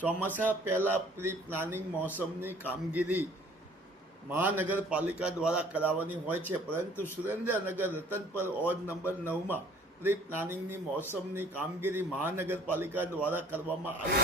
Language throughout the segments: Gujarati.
ચોમાસા પહેલા પ્રી પ્લાનિંગ મોસમની કામગીરી મહાનગરપાલિકા દ્વારા કરાવવાની હોય છે, પરંતુ સુરેન્દ્રનગર રતનપર વોર્ડ નંબર 9માં પ્રી પ્લાનિંગની મોસમની કામગીરી મહાનગરપાલિકા દ્વારા કરવામાં આવી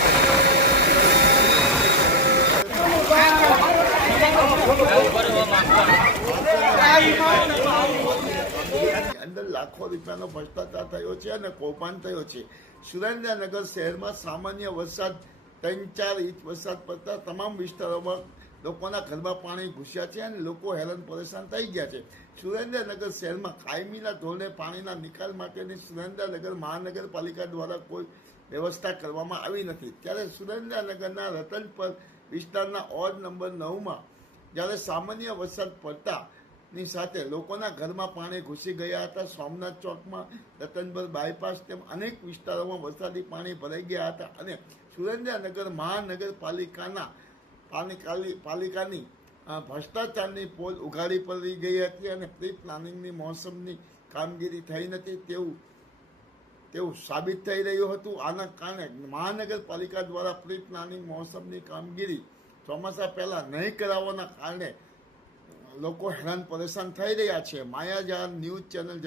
અંદર લાખો રૂપિયાનો ભ્રષ્ટાચાર થયો છે અને કૌભાંડ થયો છે. સુરેન્દ્રનગર શહેરમાં સામાન્ય વરસાદ 3-4 ઇંચ વરસાદ પડતા તમામ વિસ્તારોમાં લોકોના ઘરમાં પાણી ઘૂસ્યા છે અને લોકો હેરાન પરેશાન થઈ ગયા છે. સુરેન્દ્રનગર શહેરમાં કાયમીના ધોરણે પાણીના નિકાલ માટેની સુરેન્દ્રનગર મહાનગરપાલિકા દ્વારા કોઈ વ્યવસ્થા કરવામાં આવી નથી. ત્યારે સુરેન્દ્રનગરના રતનપર વિસ્તારના વોર્ડ નંબર 9માં જ્યારે સામાન્ય વરસાદ પડતાની સાથે લોકોના ઘરમાં પાણી ઘૂસી ગયા હતા. સોમનાથ ચોકમાં, રતનપર બાયપાસ તેમ અનેક વિસ્તારોમાં વરસાદી પાણી ભરાઈ ગયા હતા અને સુરેન્દ્રનગર મહાનગરપાલિકાની ભ્રષ્ટાચારની પોલ ઉઘાડી પડી ગઈ હતી અને પ્રી પ્લાનિંગની મોસમની કામગીરી થઈ નથી તેવું સાબિત થઈ રહ્યું હતું. આના કારણે મહાનગરપાલિકા દ્વારા પ્રી પ્લાનિંગ મોસમની કામગીરી ચોમાસા પહેલા નહીં કરાવવાના કારણે લોકો હેરાન પરેશાન થઈ રહ્યા છે. માયાજાળ ન્યૂઝ ચેનલ